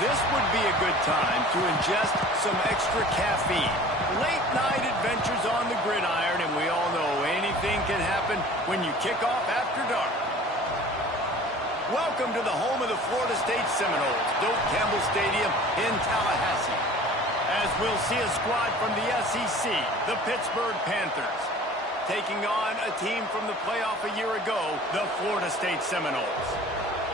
This would be a good time to ingest some extra caffeine. Late night adventures on the gridiron, and we all know anything can happen when you kick off after dark. Welcome to the home of the Florida State Seminoles, Doak Campbell Stadium in Tallahassee. As we'll see a squad from the SEC, the Pittsburgh Panthers, taking on a team from the playoff a year ago, the Florida State Seminoles.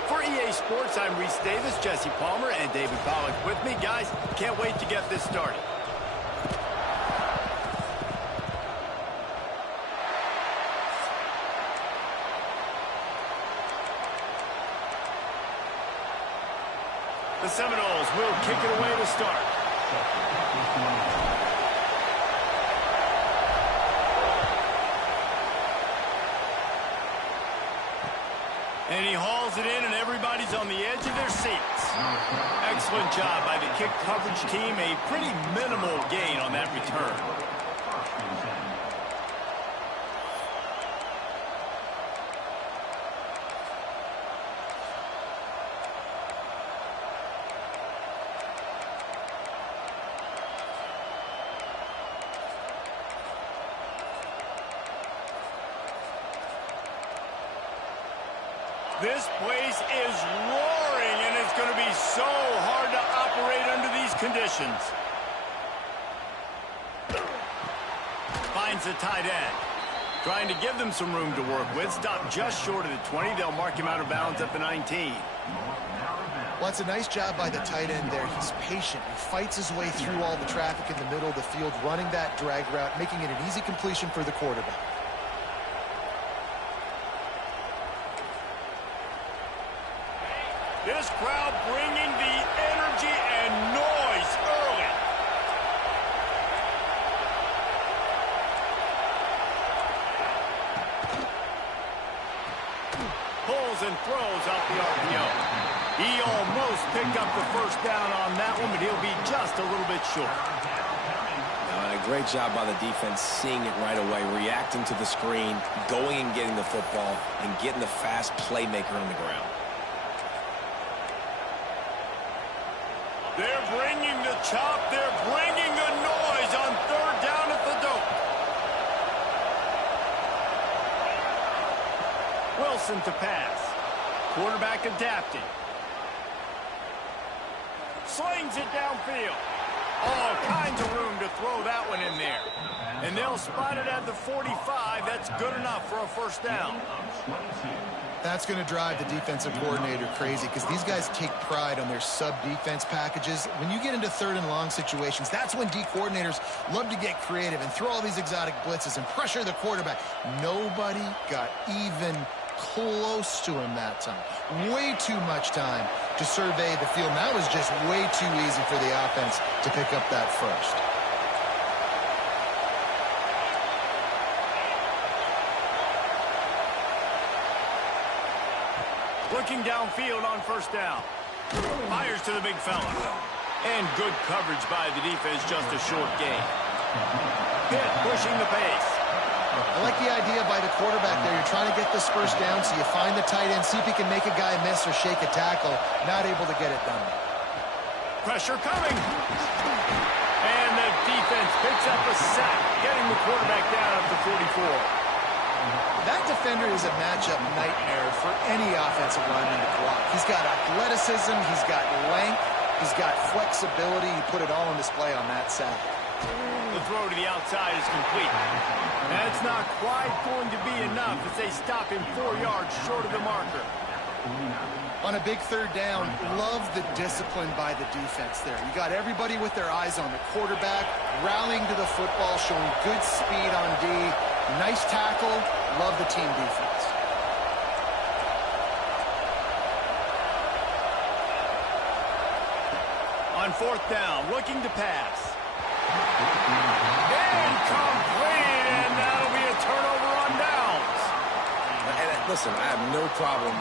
For EA Sports, I'm Reese Davis, Jesse Palmer, and David Pollack with me. Guys, can't wait to get this started. The Seminoles will kick it away to start. And he hauls it in, and everybody's on the edge of their seats. Excellent job by the kick coverage team. A pretty minimal gain on that return. This place is roaring, and it's going to be so hard to operate under these conditions. Finds the tight end. Trying to give them some room to work with. Stopped just short of the 20. They'll mark him out of bounds at the 19. Well, it's a nice job by the tight end there. He's patient. He fights his way through all the traffic in the middle of the field, running that drag route, making it an easy completion for the quarterback. This crowd bringing the energy and noise early. Pulls and throws out the RPO. He almost picked up the first down on that one, but he'll be just a little bit short. A great job by the defense, seeing it right away, reacting to the screen, going and getting the football, and getting the fast playmaker on the ground. They're bringing the chop. They're bringing the noise on third down at the Doak. Wilson to pass. Quarterback adapting. Slings it downfield. All kinds of room to throw that one in there. And they'll spot it at the 45. That's good enough for a first down. That's going to drive the defensive coordinator crazy because these guys take pride on their sub-defense packages. When you get into third and long situations, that's when D coordinators love to get creative and throw all these exotic blitzes and pressure the quarterback. Nobody got even close to him that time. Way too much time to survey the field. And that was just way too easy for the offense to pick up that first. Looking downfield on first down. Fires to the big fella. And good coverage by the defense, just a short gain. Pitt pushing the pace. I like the idea by the quarterback there. You're trying to get this first down, so you find the tight end, see if he can make a guy miss or shake a tackle. Not able to get it done. Pressure coming. And the defense picks up a sack, getting the quarterback down up to 44. That defender is a matchup nightmare for any offensive lineman to block. He's got athleticism, he's got length, he's got flexibility. He put it all on display on that sack. The throw to the outside is complete. That's not quite going to be enough as they stop him 4 yards short of the marker. On a big third down, love the discipline by the defense there. You got everybody with their eyes on the quarterback, rallying to the football, showing good speed on D. Nice tackle. Love the team defense. On fourth down, looking to pass. Incomplete, and that'll be a turnover on downs. And listen, I have no problem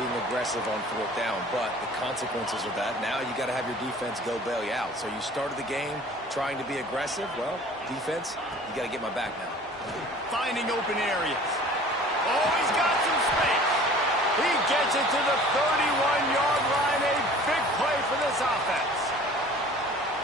being aggressive on fourth down, but the consequences of that, now you got to have your defense go bail you out. So you started the game trying to be aggressive. Well, defense, you got to get my back now. Finding open areas. Oh, he's got some space. He gets it to the 31-yard line. A big play for this offense.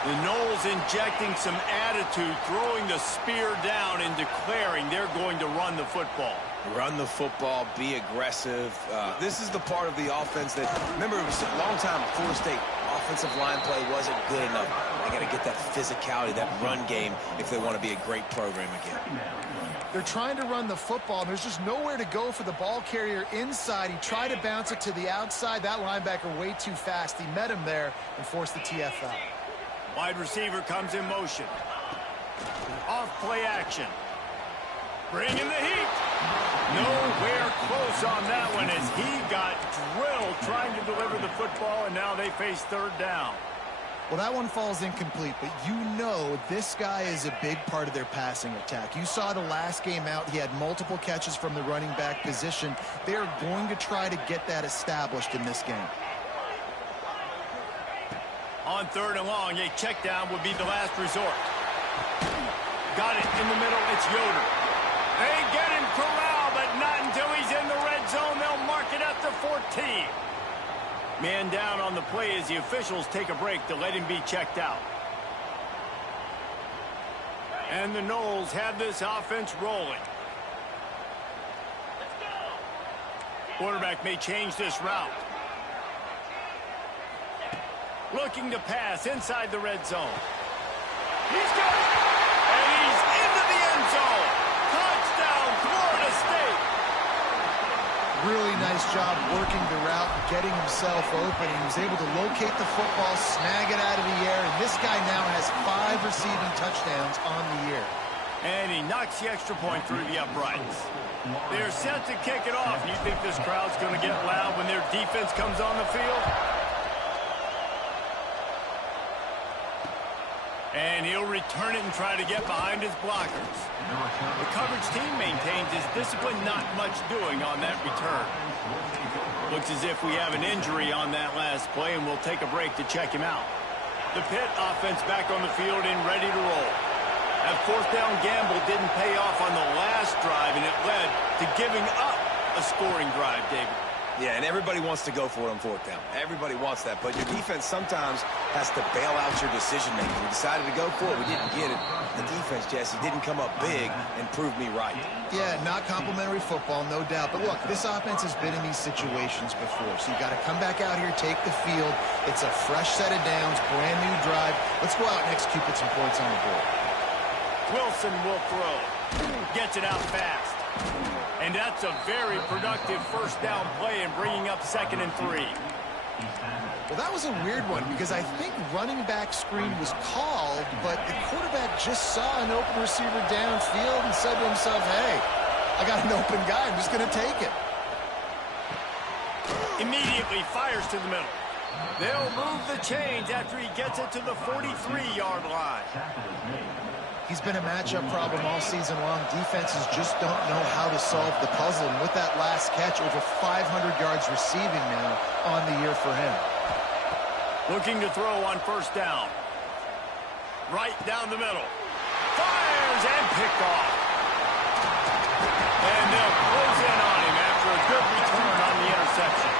The Noles injecting some attitude, throwing the spear down and declaring they're going to run the football. Run the football, be aggressive. This is the part of the offense that, remember, it was a long time Florida State offensive line play wasn't good enough. They got to get that physicality, that run game, if they want to be a great program again. They're trying to run the football, and there's just nowhere to go for the ball carrier inside. He tried to bounce it to the outside. That linebacker way too fast. He met him there and forced the TFL. Wide receiver comes in motion. Off play action. Bringing the heat. Nowhere close on that one as he got drilled trying to deliver the football, and now they face third down. Well, that one falls incomplete, but you know this guy is a big part of their passing attack. You saw the last game out. He had multiple catches from the running back position. They're going to try to get that established in this game. On third and long, a check down would be the last resort. Got it in the middle. It's Yoder. They get him corralled, but not until he's in the red zone. They'll mark it at the 14. Man down on the play as the officials take a break to let him be checked out. And the Noles have this offense rolling. Quarterback may change this route. Looking to pass inside the red zone. He's got it! And he's into the end zone! Touchdown, Florida State! Really nice job working the route, getting himself open. He was able to locate the football, snag it out of the air, and this guy now has 5 receiving touchdowns on the year. And he knocks the extra point through the uprights. They're set to kick it off. You think this crowd's going to get loud when their defense comes on the field? And he'll return it and try to get behind his blockers. The coverage team maintains his discipline, not much doing on that return. Looks as if we have an injury on that last play, and we'll take a break to check him out. The Pitt offense back on the field and ready to roll. That fourth down gamble didn't pay off on the last drive, and it led to giving up a scoring drive, David. Yeah, and everybody wants to go for it on fourth down. Everybody wants that, but your defense sometimes has to bail out your decision-making. We decided to go for it. We didn't get it. The defense, Jesse, didn't come up big and prove me right. Yeah, not complimentary football, no doubt. But look, this offense has been in these situations before, so you got to come back out here, take the field. It's a fresh set of downs, brand new drive. Let's go out and execute, put some points on the board. Wilson will throw. Gets it out fast. And that's a very productive first down play and bringing up 2nd and 3. Well, that was a weird one because I think running back screen was called, but the quarterback just saw an open receiver downfield and said to himself, hey, I got an open guy. I'm just going to take it. Immediately fires to the middle. They'll move the chains after he gets it to the 43-yard line. He's been a matchup problem all season long. Defenses just don't know how to solve the puzzle. And with that last catch, over 500 yards receiving now on the year for him. Looking to throw on first down. Right down the middle. Fires and picked off. And they'll close in on him after a good return on the interception.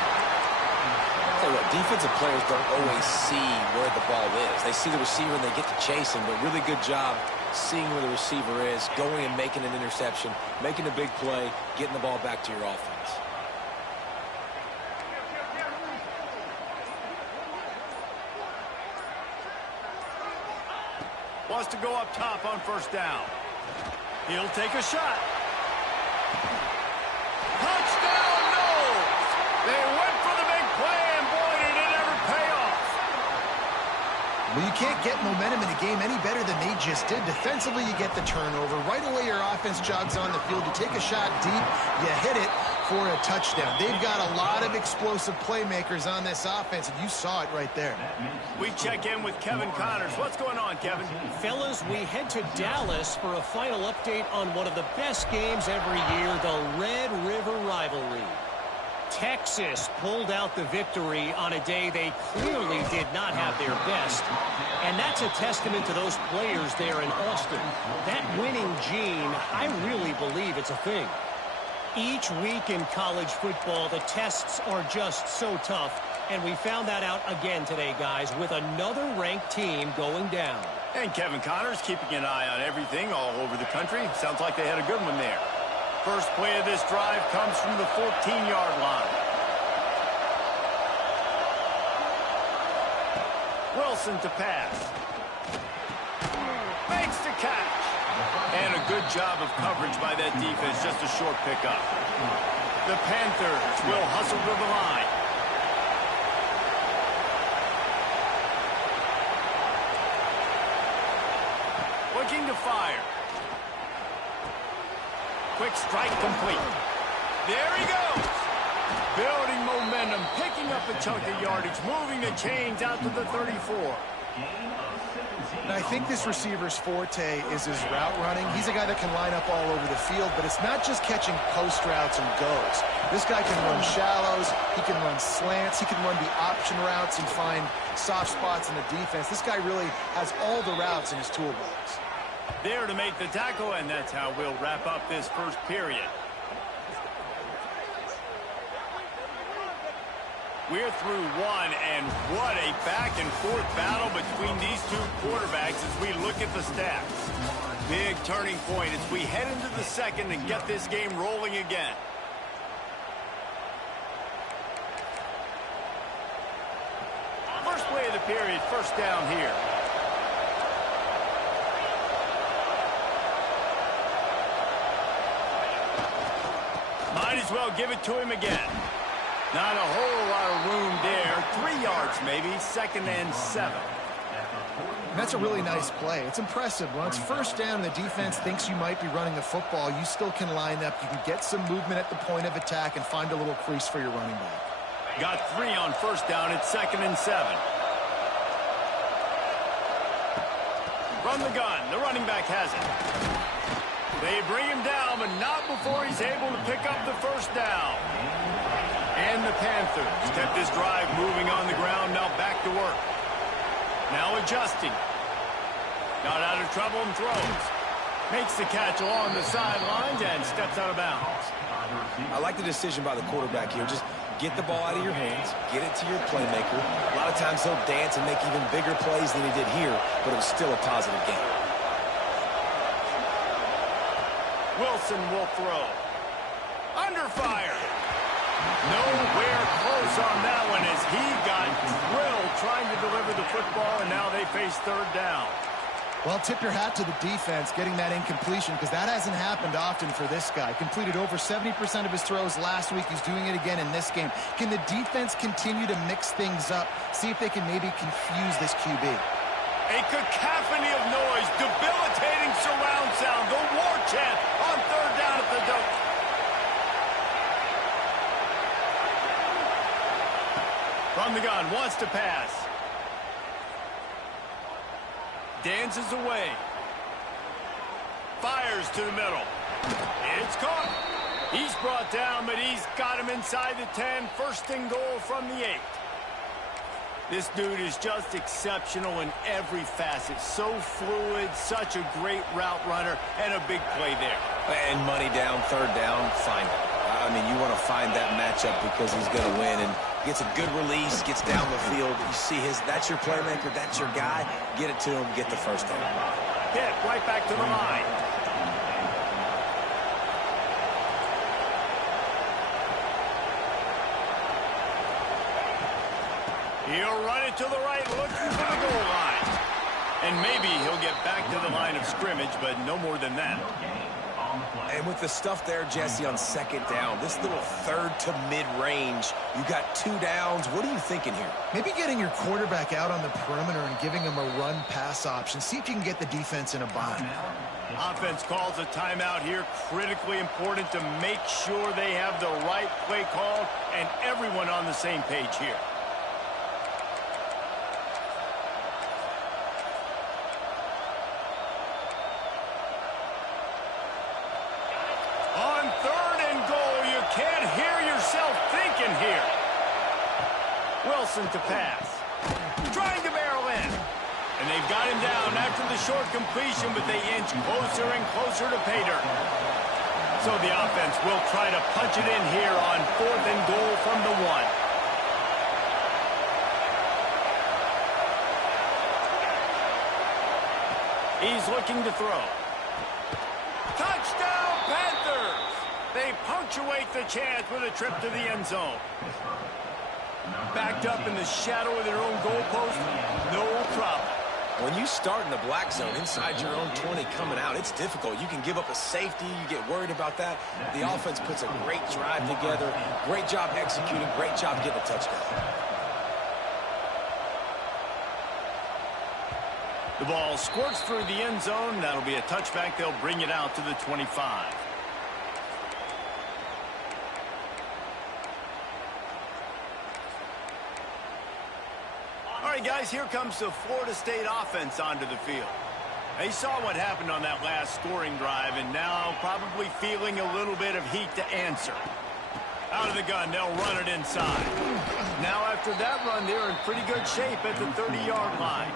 Tell you what, defensive players don't always see where the ball is. They see the receiver and they get to chase him, but really good job seeing where the receiver is, going and making an interception, making a big play, getting the ball back to your offense. Wants to go up top on first down. He'll take a shot. Touchdown, Noles! They went for the big play, and boy, did it ever pay off. Well, you can't get momentum in a game any better than they just did. Defensively, you get the turnover. Right away, your offense jogs on the field. You take a shot deep, you hit it for a touchdown. They've got a lot of explosive playmakers on this offense, and you saw it right there. We check in with Kevin Connors. What's going on, Kevin? Fellas, we head to Dallas for a final update on one of the best games every year, the Red River Rivalry. Texas pulled out the victory on a day they clearly did not have their best. And that's a testament to those players there in Austin. That winning gene, I really believe it's a thing. Each week in college football, the tests are just so tough. And we found that out again today, guys, with another ranked team going down. And Kevin Connors keeping an eye on everything all over the country. Sounds like they had a good one there. First play of this drive comes from the 14-yard line. Wilson to pass. Makes the catch. And a good job of coverage by that defense. Just a short pickup. The Panthers will hustle to the line. Looking to fire. Quick strike complete. There he goes. Building momentum, picking up a chunk of yardage, moving the chains out to the 34. And I think this receiver's forte is his route running. He's a guy that can line up all over the field, but it's not just catching post routes and goes. This guy can run shallows, he can run slants, he can run the option routes and find soft spots in the defense. This guy really has all the routes in his toolbox. There to make the tackle, and that's how we'll wrap up this first period. We're through one, and what a back-and-forth battle between these two quarterbacks as we look at the stats. Big turning point as we head into the second and get this game rolling again. First play of the period, first down here. Might as well give it to him again. Not a whole lot of room there. 3 yards maybe, 2nd and 7. And that's a really nice play. It's impressive. When it's first down and the defense thinks you might be running the football, you still can line up. You can get some movement at the point of attack and find a little crease for your running back. Got 3 on first down. It's 2nd and 7. From the gun, the running back has it. They bring him down, but not before he's able to pick up the first down. And the Panthers kept this drive moving on the ground, now back to work. Now adjusting. Got out of trouble and throws. Makes the catch along the sidelines and steps out of bounds. I like the decision by the quarterback here. Just get the ball out of your hands, get it to your playmaker. A lot of times he'll dance and make even bigger plays than he did here, but it was still a positive game. Wilson will throw. Under fire. Nowhere close on that one as he got drilled trying to deliver the football, and now they face third down. Well, tip your hat to the defense getting that incompletion because that hasn't happened often for this guy. Completed over 70% of his throws last week. He's doing it again in this game. Can the defense continue to mix things up? See if they can maybe confuse this QB. A cacophony of noise, debilitating surround sound, the war chant on third down at the dope. From the gun, wants to pass. Dances away. Fires to the middle. It's caught. He's brought down, but he's got him inside the 10. First and goal from the 8. This dude is just exceptional in every facet. So fluid, such a great route runner, and a big play there. And money down, third down, find it. I mean, you want to find that matchup because he's going to win. And gets a good release, gets down the field. You see that's your playmaker, that's your guy. Get it to him, get the first down. Hit right back to the line. He'll run it to the right, looking for the goal line. And maybe he'll get back to the line of scrimmage, but no more than that. And with the stuff there, Jesse, on second down, this little third to mid-range, you got 2 downs. What are you thinking here? Maybe getting your quarterback out on the perimeter and giving him a run-pass option. See if you can get the defense in a bind. Offense calls a timeout here. Critically important to make sure they have the right play call and everyone on the same page here. On third and goal, you can't hear yourself thinking here. Wilson to pass. Trying to barrel in. And they've got him down after the short completion, but they inch closer and closer to pay dirt. So the offense will try to punch it in here on 4th and goal from the 1. He's looking to throw. Touchdown, Panthers! They punctuate the chance with a trip to the end zone. Backed up in the shadow of their own goalpost, no problem. When you start in the black zone inside your own 20 coming out, it's difficult. You can give up a safety. You get worried about that. The offense puts a great drive together. Great job executing. Great job getting a touchdown. The ball squirts through the end zone. That'll be a touchback. They'll bring it out to the 25. All right, guys, here comes the Florida State offense onto the field. They saw what happened on that last scoring drive, and now probably feeling a little bit of heat to answer. Out of the gun, they'll run it inside. Now, after that run, they're in pretty good shape at the 30-yard line.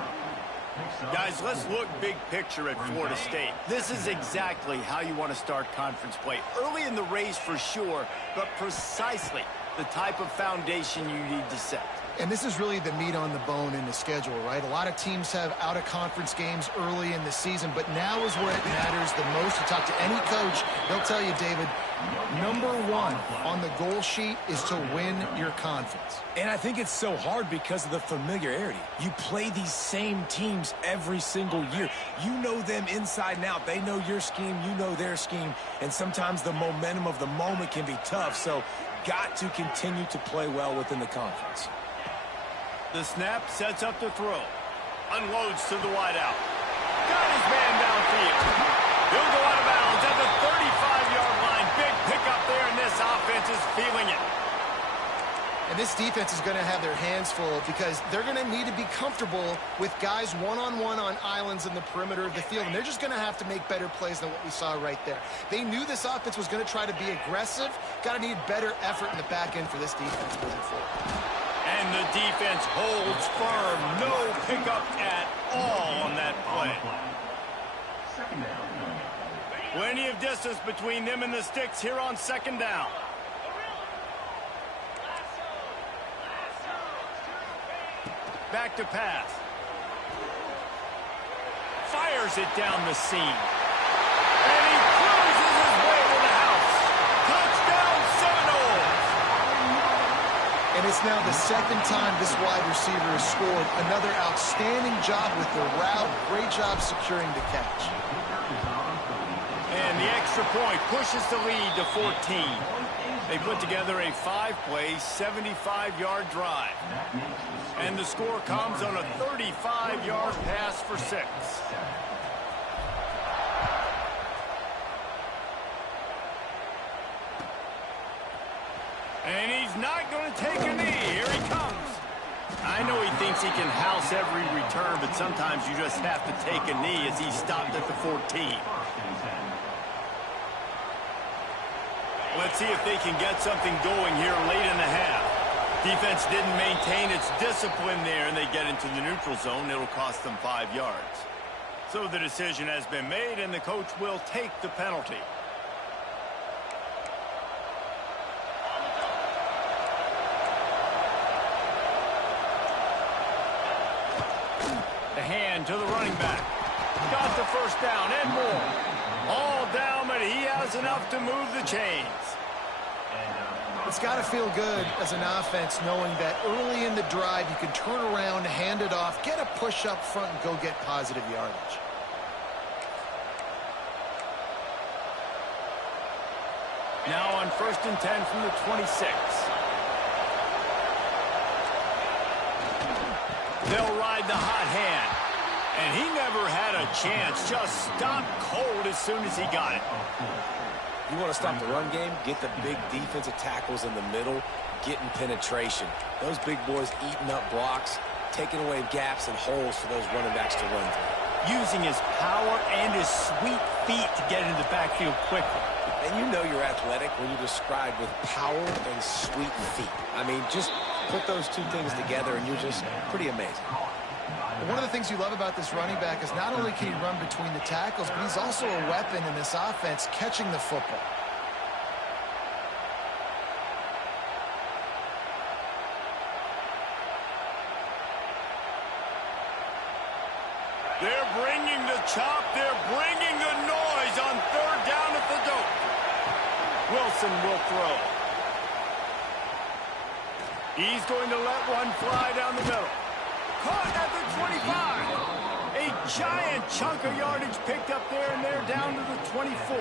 Guys, let's look big picture at Florida State. This is exactly how you want to start conference play. Early in the race for sure, but precisely the type of foundation you need to set. And this is really the meat on the bone in the schedule, right? A lot of teams have out-of-conference games early in the season, but now is where it matters the most. You talk to any coach, they'll tell you, David, number one on the goal sheet is to win your conference. And I think it's so hard because of the familiarity. You play these same teams every single year. You know them inside and out. They know your scheme, you know their scheme, and sometimes the momentum of the moment can be tough, so got to continue to play well within the conference. The snap sets up the throw. Unloads to the wideout. Got his man downfield. He'll go out of bounds at the 35-yard line. Big pickup there, and this offense is feeling it. And this defense is going to have their hands full because they're going to need to be comfortable with guys one-on-one on islands in the perimeter of the field. And they're just going to have to make better plays than what we saw right there. They knew this offense was going to try to be aggressive. Got to need better effort in the back end for this defense moving forward. And the defense holds firm. No pickup at all on that play. Plenty of distance between them and the sticks here on second down. Back to pass. Fires it down the seam. And he cruises his way to the house. Touchdown Seminoles. And it's now the second time this wide receiver has scored. Another outstanding job with the route. Great job securing the catch. And the extra point pushes the lead to 14. They put together a 5-play, 75-yard drive. And the score comes on a 35-yard pass for 6. And he's not going to take a knee. Here he comes. I know he thinks he can house every return, but sometimes you just have to take a knee as he stopped at the 14. Let's see if they can get something going here late in the half. Defense didn't maintain its discipline there, and they get into the neutral zone. It'll cost them 5 yards. So the decision has been made, and the coach will take the penalty. The hand to the running back. Got the first down and more. All down, but he has enough to move the chains. It's got to feel good as an offense knowing that early in the drive you can turn around, hand it off, get a push up front, and go get positive yardage. Now on 1st and 10 from the 26. They'll ride the hot hand. And he never had a chance. Just stopped cold as soon as he got it. You want to stop the run game? Get the big defensive tackles in the middle, getting penetration. Those big boys eating up blocks, taking away gaps and holes for those running backs to run through. Using his power and his sweet feet to get into the backfield quickly. And you know you're athletic when you're described with power and sweet feet. I mean, just put those two things together and you're just pretty amazing. One of the things you love about this running back is not only can he run between the tackles, but he's also a weapon in this offense, catching the football. They're bringing the chop. They're bringing the noise on third down at the dope. Wilson will throw. He's going to let one fly down the middle. Caught at the 25. A giant chunk of yardage picked up there, and they're down to the 24.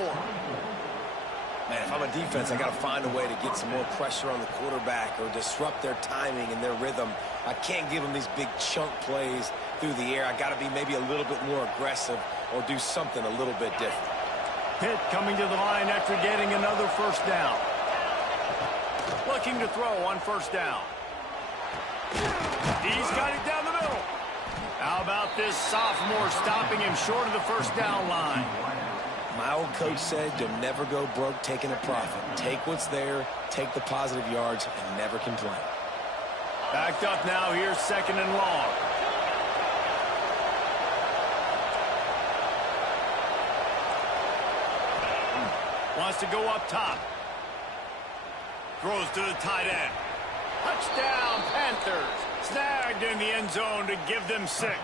Man, if I'm a defense, I got to find a way to get some more pressure on the quarterback or disrupt their timing and their rhythm. I can't give them these big chunk plays through the air. I got to be maybe a little bit more aggressive or do something a little bit different. Pitt coming to the line after getting another first down. Looking to throw on first down. He's got it down the middle. How about this sophomore stopping him short of the first down line? My old coach said you'll never go broke taking a profit. Take what's there, take the positive yards, and never complain. Backed up now here, second and long. Wants to go up top. Throws to the tight end. Touchdown, Panthers. Snagged in the end zone to give them 6.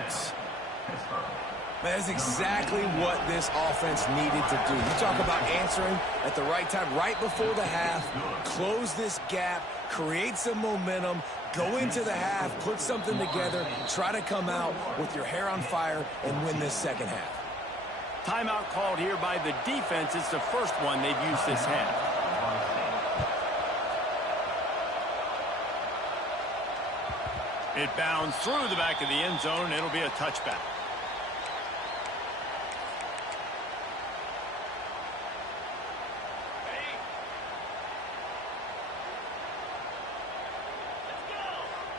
That is exactly what this offense needed to do. You talk about answering at the right time, right before the half, close this gap, create some momentum, go into the half, put something together, try to come out with your hair on fire and win this second half. Timeout called here by the defense. It's the first one they've used this half. It bounds through the back of the end zone. It'll be a touchback.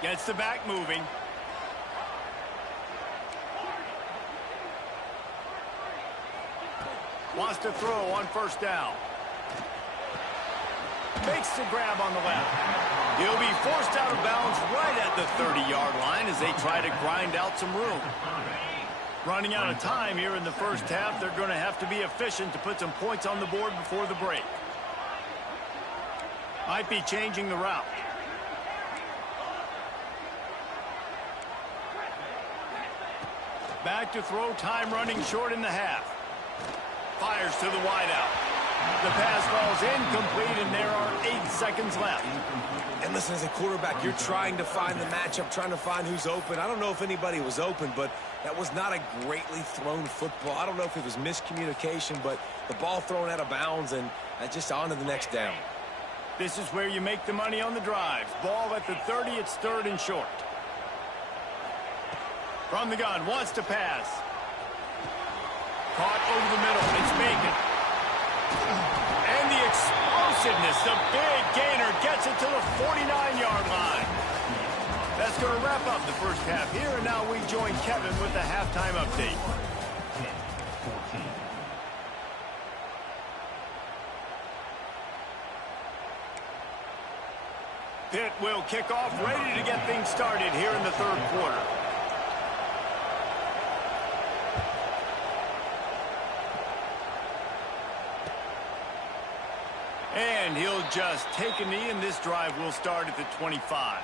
Gets the back moving. Wants to throw on first down. Makes the grab on the left. He'll be forced out of bounds right at the 30-yard line as they try to grind out some room. Running out of time here in the first half. They're going to have to be efficient to put some points on the board before the break. Might be changing the route. Back to throw, time running short in the half. Fires to the wideout. The pass falls incomplete, and there are 8 seconds left. And listen, as a quarterback, you're trying to find the matchup, trying to find who's open. I don't know if anybody was open, but that was not a greatly thrown football. I don't know if it was miscommunication, but the ball thrown out of bounds, and just on to the next down. This is where you make the money on the drives. Ball at the 30, it's third and short. From the gun, wants to pass. Caught over the middle, it's vacant. And the explosiveness, the big gainer gets it to the 49-yard line. That's going to wrap up the first half here, and now we join Kevin with the halftime update. Pitt will kick off, ready to get things started here in the third quarter. And he'll just take a knee, and this drive will start at the 25.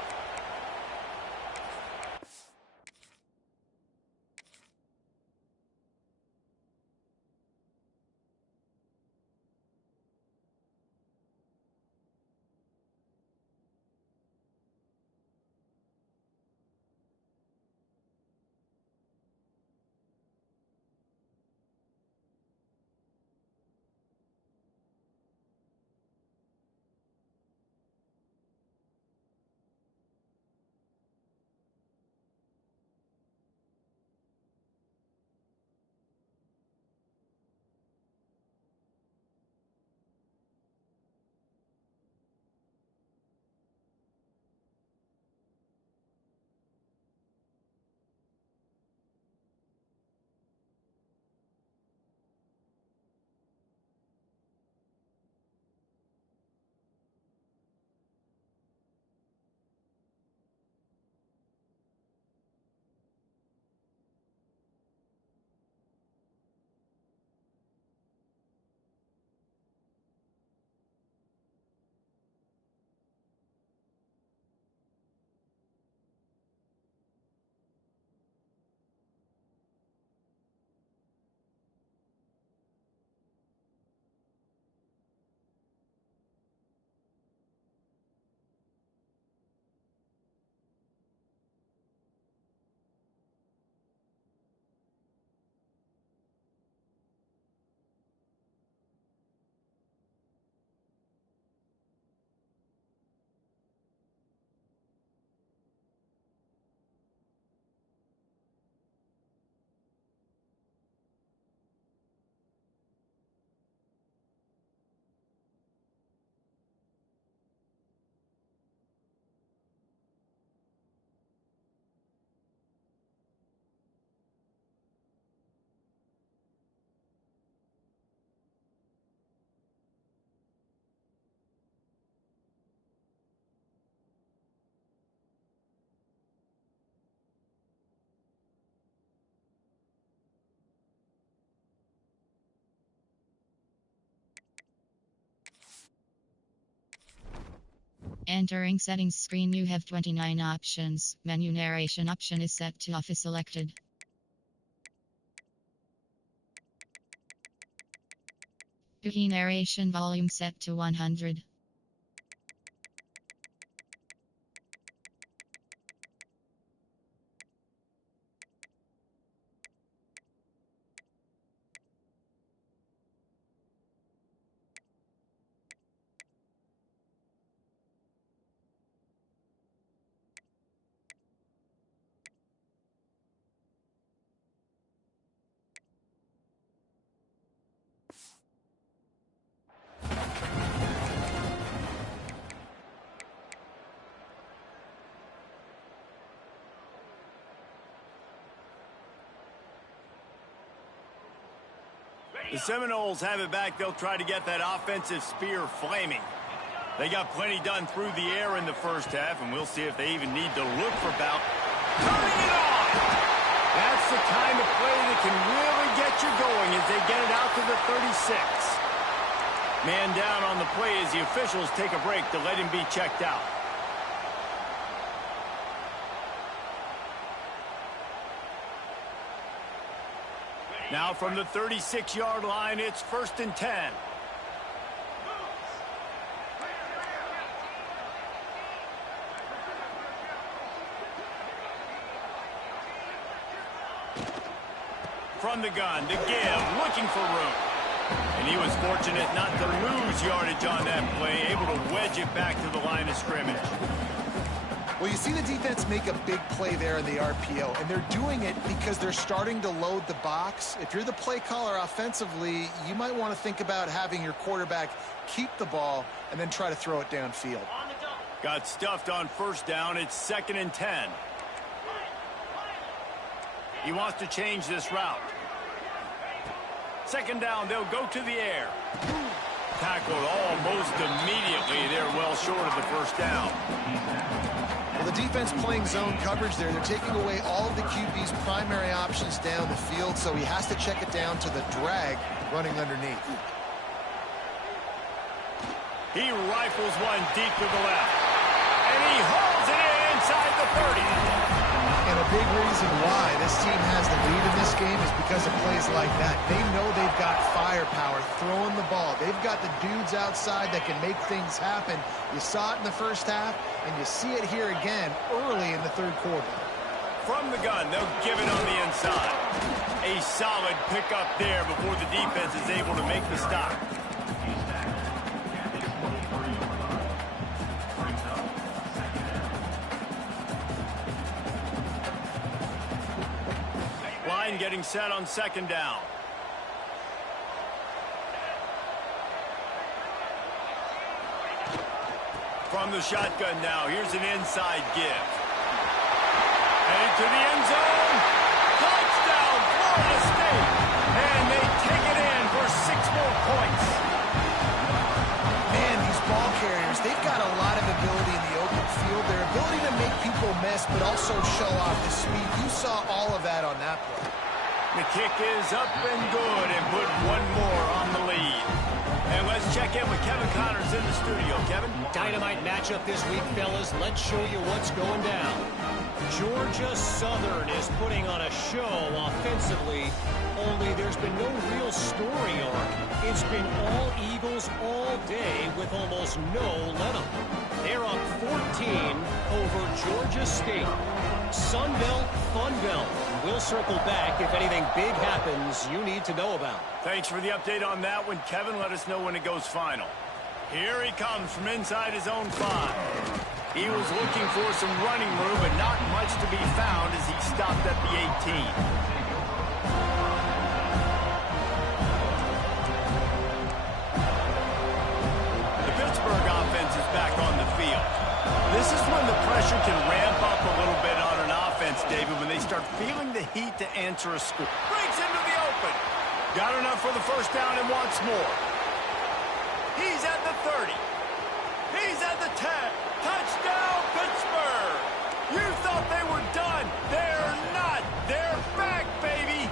Entering settings screen, you have 29 options. Menu narration option is set to off is selected. Key narration volume set to 100. The Seminoles have it back. They'll try to get that offensive spear flaming. They got plenty done through the air in the first half, and we'll see if they even need to look for about turning it on. That's the kind of play that can really get you going as they get it out to the 36. Man down on the play as the officials take a break to let him be checked out. Now from the 36-yard line, it's 1st and 10. From the gun, to give, looking for room. And he was fortunate not to lose yardage on that play, able to wedge it back to the line of scrimmage. Well, you see the defense make a big play there in the RPO, and they're doing it because they're starting to load the box. If you're the play caller offensively, you might want to think about having your quarterback keep the ball and then try to throw it downfield. Got stuffed on 1st down. It's 2nd and 10. He wants to change this route. 2nd down, they'll go to the air. Tackled almost immediately. They're well short of the 1st down. Well, the defense playing zone coverage there. They're taking away all of the QB's primary options down the field, so he has to check it down to the drag running underneath. He rifles one deep to the left. And he hauls it in inside the 30. And a big reason why this team has the lead in this game is because of plays like that. They know they've got firepower throwing the ball. They've got the dudes outside that can make things happen. You saw it in the first half, and you see it here again early in the 3rd quarter. From the gun, they'll give it on the inside. A solid pickup there before the defense is able to make the stop. Line getting set on 2nd down. From the shotgun now, here's an inside give. Headed to the end zone. Touchdown, Florida State. And they take it in for 6 more points. Man, these ball carriers, they've got a lot of ability in the open field. Their ability to make people miss, but also show off the speed. You saw all of that on that play. The kick is up and good and put one more on the lead. And let's check in with Kevin Connors in the studio. Kevin? Dynamite matchup this week, fellas. Let's show you what's going down. Georgia Southern is putting on a show offensively, only there's been no real story arc. It's been all Eagles all day with almost no let-up. They're up 14 over Georgia State. Sun Belt, Fun Belt. We'll circle back if anything big happens you need to know about. Thanks for the update on that one, Kevin. Let us know when it goes final. Here he comes from inside his own 5. He was looking for some running room, but not much to be found as he stopped at the 18. The Pittsburgh offense is back on the field. This is when the pressure can ramp up a little bit on an offense, David, when they start feeling the heat to answer a score. Breaks into the open. Got enough for the 1st down and wants more. He's at the 30. He's at the 10. Touchdown, Pittsburgh. You thought they were done. They're not. They're back, baby.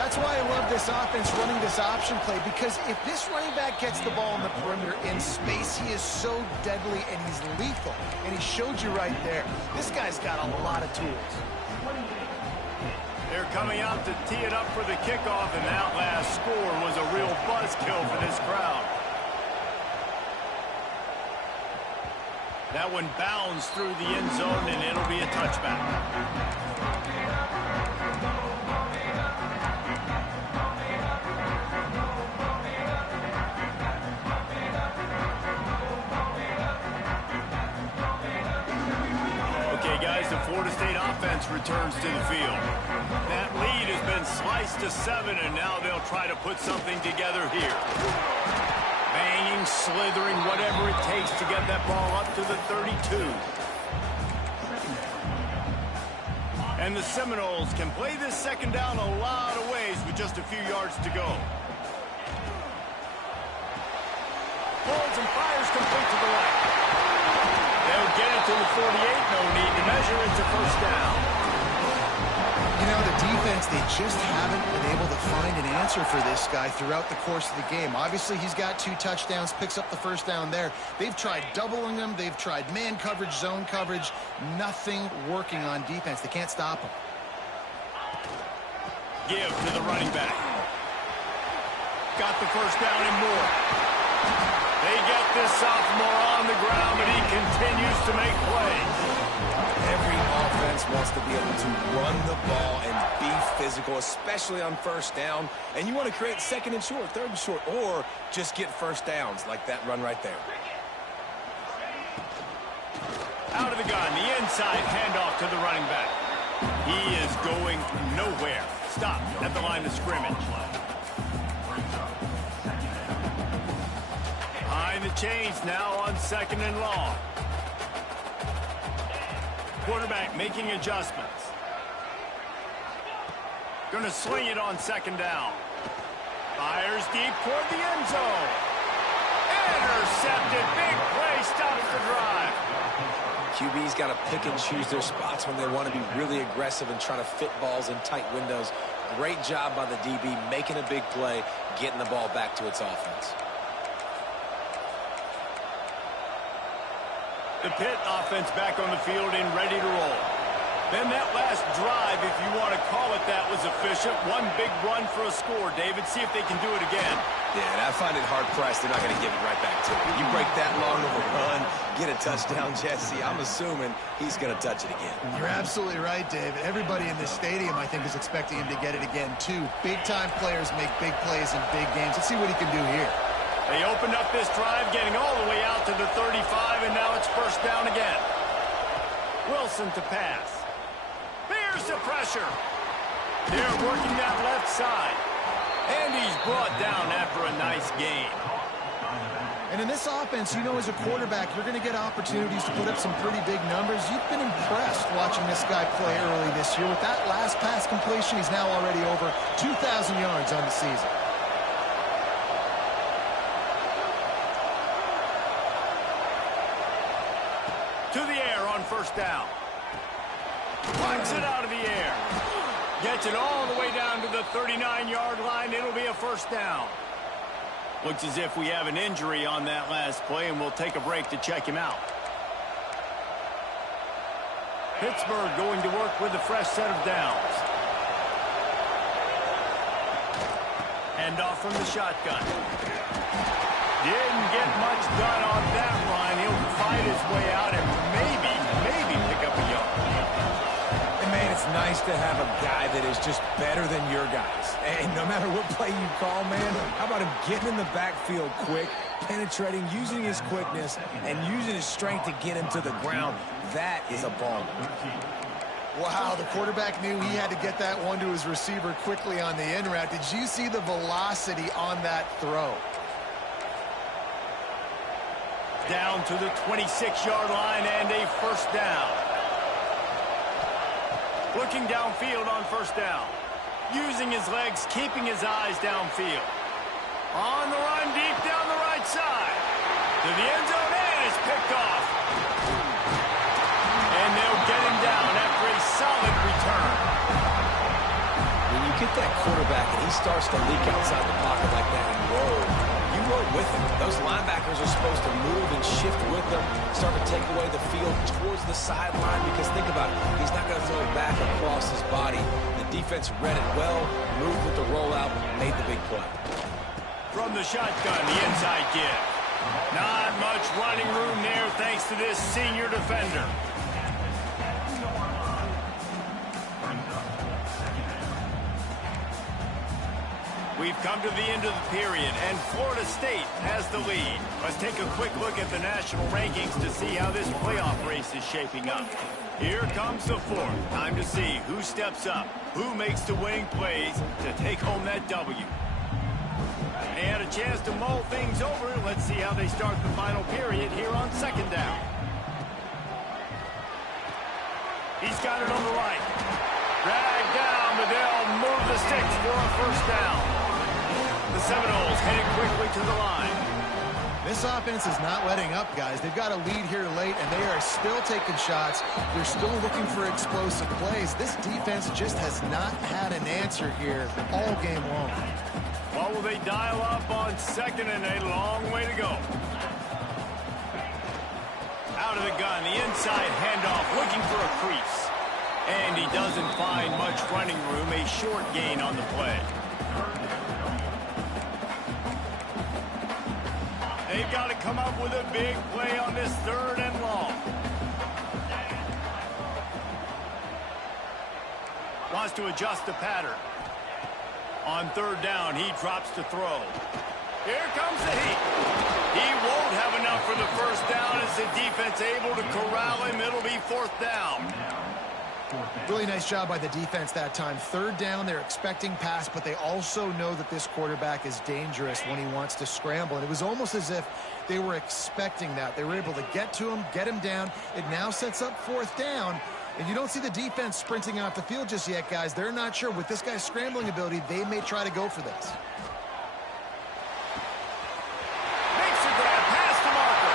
That's that's why I love this offense running this option play, because if this running back gets the ball in the perimeter in space, he is so deadly and he's lethal. And he showed you right there. This guy's got a lot of tools. They're coming out to tee it up for the kickoff, and that last score was a real buzzkill for this crowd. That one bounds through the end zone, and it'll be a touchback. Okay, guys, the Florida State offense returns to the field. That lead has been sliced to 7, and now they'll try to put something together here. Banging, slithering, whatever it takes to get that ball up to the 32. And the Seminoles can play this second down a lot of ways with just a few yards to go. Pulls and fires complete to the left. They'll get it to the 48. No need to measure. It's a first down. You know, the defense, they just haven't been able to find an answer for this guy throughout the course of the game. Obviously, he's got 2 touchdowns, picks up the first down there. They've tried doubling him. They've tried man coverage, zone coverage. Nothing working on defense. They can't stop him. Give to the running back. Got the first down and more. They get this sophomore on the ground, but he continues to make plays. Every offense wants to be able to run the ball and be physical, especially on first down. And you want to create second and short, third and short, or just get first downs like that run right there. Out of the gun, the inside handoff to the running back. He is going nowhere. Stop at the line of scrimmage. Behind the chains now on second and long. Quarterback making adjustments. Gonna sling it on second down. Fires deep toward the end zone. Intercepted. Big play stops the drive. QB's got to pick and choose their spots when they want to be really aggressive and try to fit balls in tight windows. Great job by the DB making a big play, getting the ball back to its offense. The Pitt offense back on the field and ready to roll. Then that last drive, if you want to call it that, was efficient. One big run for a score. David, see if they can do it again. Yeah, and I find it hard-pressed. They're not going to give it right back to you. You break that long of a run, get a touchdown, Jesse, I'm assuming he's going to touch it again. You're absolutely right, David. Everybody in this stadium, I think, is expecting him to get it again, too. Big-time players make big plays in big games. Let's see what he can do here. They opened up this drive, getting all the way out to the 35, and now it's first down again. Wilson to pass. Bears the pressure. They're working that left side. And he's brought down after a nice gain. And in this offense, you know, as a quarterback, you're going to get opportunities to put up some pretty big numbers. You've been impressed watching this guy play early this year. With that last pass completion, he's now already over 2,000 yards on the season. To the air on first down. Punts it out of the air. Gets it all the way down to the 39-yard line. It'll be a first down. Looks as if we have an injury on that last play, and we'll take a break to check him out. Pittsburgh going to work with a fresh set of downs. Handoff from the shotgun. Didn't get much done on that run. He'll fight his way out and maybe pick up a yard. And, man, it's nice to have a guy that is just better than your guys. And no matter what play you call, man, how about him getting in the backfield quick, penetrating, using his quickness, and using his strength to get him to the ground. That is a ball. Wow, the quarterback knew he had to get that one to his receiver quickly on the in route. Did you see the velocity on that throw? Down to the 26-yard line and a first down. Looking downfield on first down. Using his legs, keeping his eyes downfield. On the run, deep down the right side. To the end zone, and it's picked off. And they'll get him down after a solid return. When you get that quarterback and he starts to leak outside the pocket like that and roll, you roll with him. Those linebackers are supposed to move and shift with them, start to take away the field towards the sideline, because think about it, he's not going to throw it back across his body. The defense read it well, moved with the rollout, made the big play. From the shotgun, the inside give. Not much running room there thanks to this senior defender. We've come to the end of the period, and Florida State has the lead. Let's take a quick look at the national rankings to see how this playoff race is shaping up. Here comes the fourth. Time to see who steps up, who makes the winning plays to take home that W. They had a chance to mull things over. Let's see how they start the final period here on second down. He's got it on the right. Dragged down, but they'll move the sticks for a first down. The Seminoles headed quickly to the line. This offense is not letting up, guys. They've got a lead here late, and they are still taking shots. They're still looking for explosive plays. This defense just has not had an answer here all game long. Well, will they dial up on second and a long way to go? Out of the gun, the inside handoff, looking for a crease. And he doesn't find much running room, a short gain on the play. They've got to come up with a big play on this third and long. Wants to adjust the pattern. On third down, he drops to throw. Here comes the heat. He won't have enough for the first down as the defense able to corral him. It'll be fourth down. Really nice job by the defense that time. Third down, they're expecting pass, but they also know that this quarterback is dangerous when he wants to scramble. And it was almost as if they were expecting that. They were able to get to him, get him down. It now sets up fourth down. And you don't see the defense sprinting off the field just yet, guys. They're not sure. With this guy's scrambling ability, they may try to go for this. Makes a grab past the marker.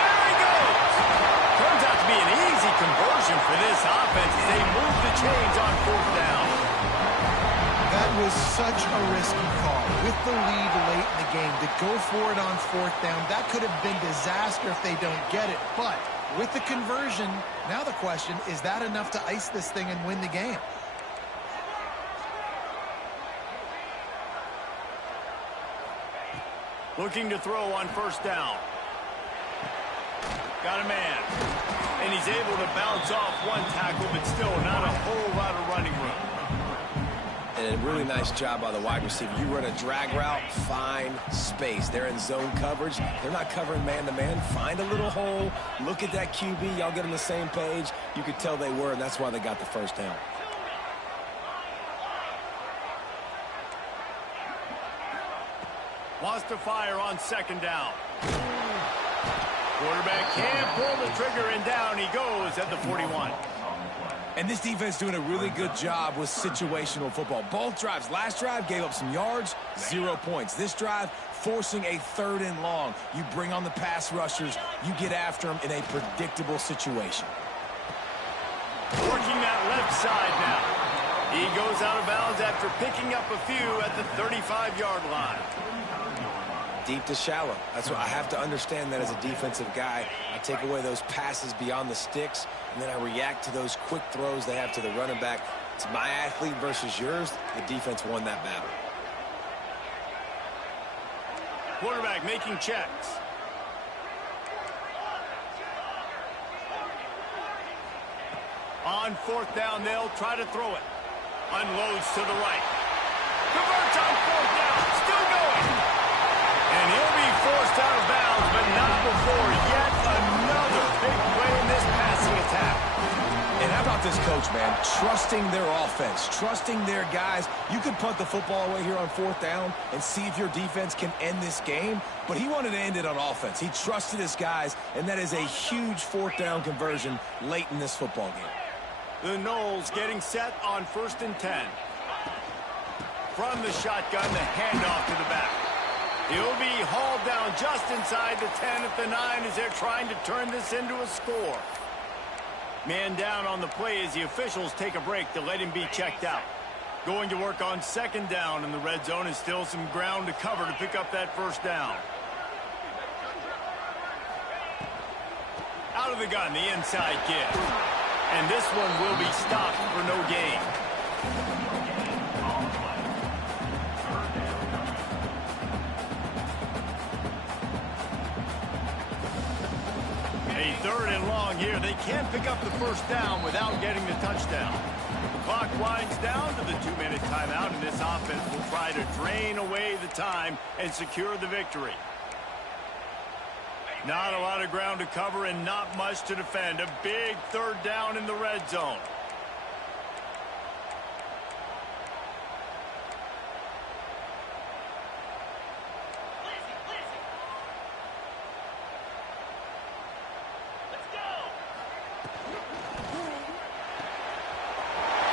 There he goes. Turns out to be an easy conversion for this offense as they move the chains on fourth down. That was such a risky call. With the lead late in the game, to go for it on fourth down, that could have been disaster if they don't get it. But with the conversion, now the question, is that enough to ice this thing and win the game? Looking to throw on first down. Got a man. And he's able to bounce off one tackle, but still not a whole lot of running room. And a really nice job by the wide receiver. You run a drag route, find space. They're in zone coverage. They're not covering man-to-man. Find a little hole. Look at that QB. Y'all get on the same page. You could tell they were, and that's why they got the first down. Wants to fire on second down. Quarterback can't pull the trigger, and down he goes at the 41. And this defense doing a really good job with situational football. Both drives. Last drive gave up some yards, 0 points. This drive forcing a third and long. You bring on the pass rushers. You get after them in a predictable situation. Working that left side now. He goes out of bounds after picking up a few at the 35-yard line. Deep to shallow. That's what I have to understand that as a defensive guy. I take away those passes beyond the sticks, and then I react to those quick throws they have to the running back. It's my athlete versus yours. The defense won that battle. Quarterback making checks. On fourth down, they'll try to throw it. Unloads to the right. Converts on fourth down. Still going. And he'll be forced out of bounds, but not before yet another big play in this passing attack. And how about this coach, man? Trusting their offense, trusting their guys. You can punt the football away here on fourth down and see if your defense can end this game, but he wanted to end it on offense. He trusted his guys, and that is a huge fourth down conversion late in this football game. The Noles getting set on 1st and 10. From the shotgun, the handoff to the back. He'll be hauled down just inside the 10 at the 9 as they're trying to turn this into a score. Man down on the play as the officials take a break to let him be checked out. Going to work on second down in the red zone, and still some ground to cover to pick up that first down. Out of the gun, the inside give. And this one will be stopped for no gain. A third and long here. They can't pick up the first down without getting the touchdown. The clock winds down to the 2-minute timeout, and this offense will try to drain away the time and secure the victory. Not a lot of ground to cover and not much to defend. A big third down in the red zone.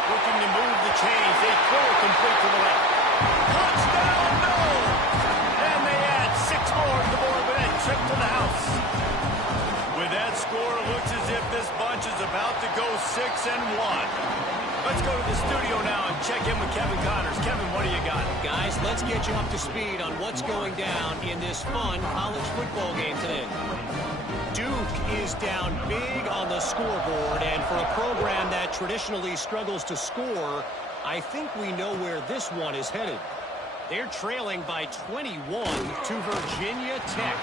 Looking to move the chains. They throw it complete to the left. Touchdown, no! And they add 6 more to the board with that trip to the house. With that score, it looks as if this bunch is about to go 6-1. Let's go to the studio now and check in with Kevin Connors. Kevin, what do you got? Guys, let's get you up to speed on what's going down in this fun college football game today. Duke is down big on the scoreboard, and for a program that traditionally struggles to score, I think we know where this one is headed. They're trailing by 21 to Virginia Tech.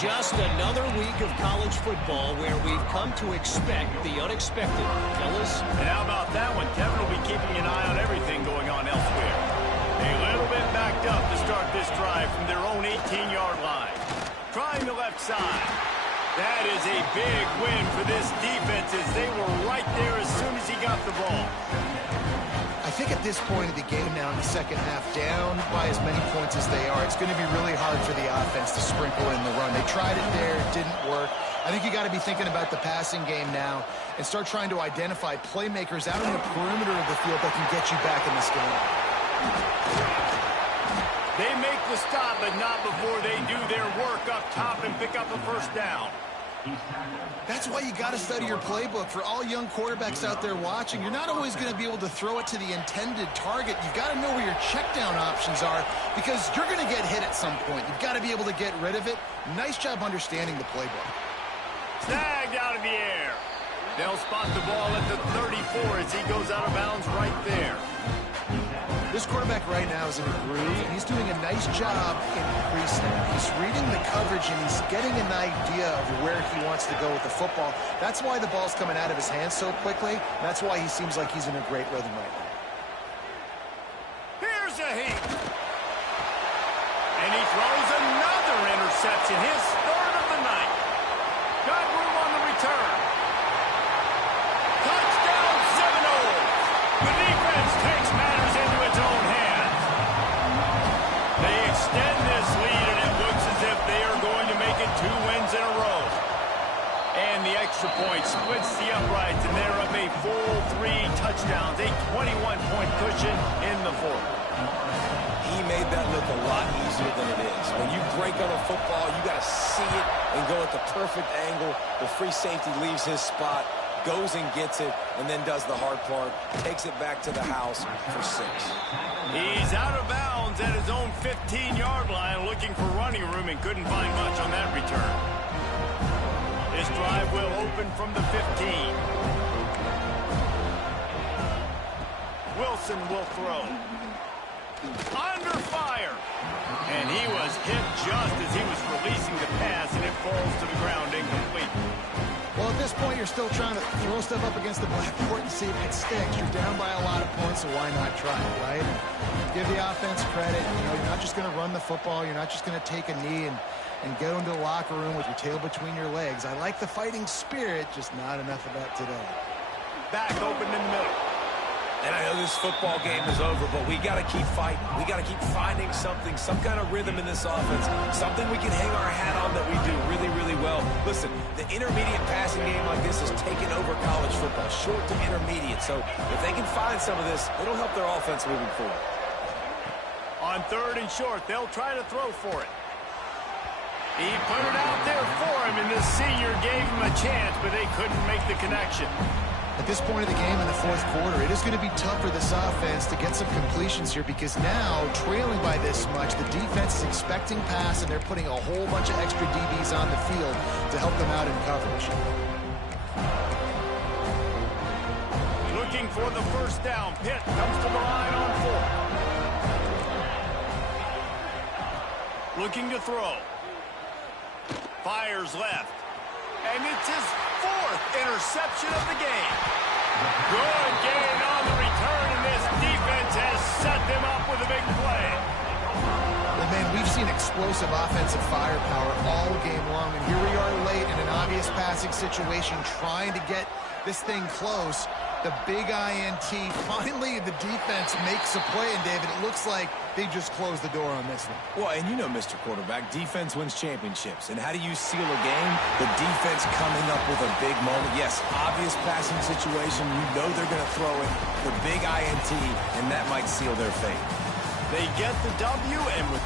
Just another week of college football where we've come to expect the unexpected. Fellas? And how about that one? Kevin will be keeping an eye on everything going on elsewhere. A little bit backed up to start this drive from their own 18-yard line. Trying the left side. That is a big win for this defense as they were right there as soon as he got the ball. I think at this point of the game now in the second half, down by as many points as they are, it's going to be really hard for the offense to sprinkle in the run. They tried it there, it didn't work. I think you got to be thinking about the passing game now and start trying to identify playmakers out on the perimeter of the field that can get you back in this game. They make the stop, but not before they do their work up top and pick up a first down. That's why you got to study your playbook. For all young quarterbacks out there watching, you're not always going to be able to throw it to the intended target. You've got to know where your check down options are because you're going to get hit at some point. You've got to be able to get rid of it. Nice job understanding the playbook. Snagged out of the air. They'll spot the ball at the 34 as he goes out of bounds right there. This quarterback right now is in a groove, and he's doing a nice job in pre-snap. He's reading the coverage, and he's getting an idea of where he wants to go with the football. That's why the ball's coming out of his hands so quickly. That's why he seems like he's in a great rhythm right now. Here's a heat. And he throws another interception, his third of the night. Got room on the return. Touchdown, Seminoles. The defense takes matters into its own hands. They extend this lead, and it looks as if they are going to make it 2 wins in a row. And the extra point splits the uprights, and they're up a full 3 touchdowns, a 21-point cushion in the fourth. He made that look a lot easier than it is. When you break on a football, you got to see it and go at the perfect angle. The free safety leaves his spot, goes and gets it, and then does the hard part, takes it back to the house for 6. He's out of bounds at his own 15-yard line, looking for running room, and couldn't find much on that return. This drive will open from the 15. Wilson will throw. Under fire. And he was hit just as he was releasing the pass, and it falls to the ground incomplete. Well, at this point, you're still trying to throw stuff up against the blackboard and see if it sticks. You're down by a lot of points, so why not try it, right? Give the offense credit. You know, you're not just going to run the football. You're not just going to take a knee and go into the locker room with your tail between your legs. I like the fighting spirit, just not enough of that today. Back open in the middle. And I know this football game is over, but we got to keep fighting. We got to keep finding something, some kind of rhythm in this offense, something we can hang our hat on that we do really, really well. Listen, the intermediate passing game like this is taking over college football, short to intermediate. So if they can find some of this, it'll help their offense moving forward. On 3rd and short, they'll try to throw for it. He put it out there for him, and the senior gave him a chance, but they couldn't make the connection. At this point of the game in the fourth quarter, it is going to be tough for this offense to get some completions here because now, trailing by this much, the defense is expecting pass, and they're putting a whole bunch of extra DBs on the field to help them out in coverage. Looking for the first down. Pitt comes to the line on 4. Looking to throw. Fires left. And it's his 4th interception of the game. Good gain on the return, and this defense has set them up with a big play. Well, man, we've seen explosive offensive firepower all game long, and here we are late in an obvious passing situation trying to get this thing close. The big INT. Finally, the defense makes a play, and David, it looks like they just closed the door on this one. Well, and you know, Mr. Quarterback, defense wins championships. And how do you seal a game? The defense coming up with a big moment. Yes, obvious passing situation. You know they're going to throw it. The big INT, and that might seal their fate. They get the W, and with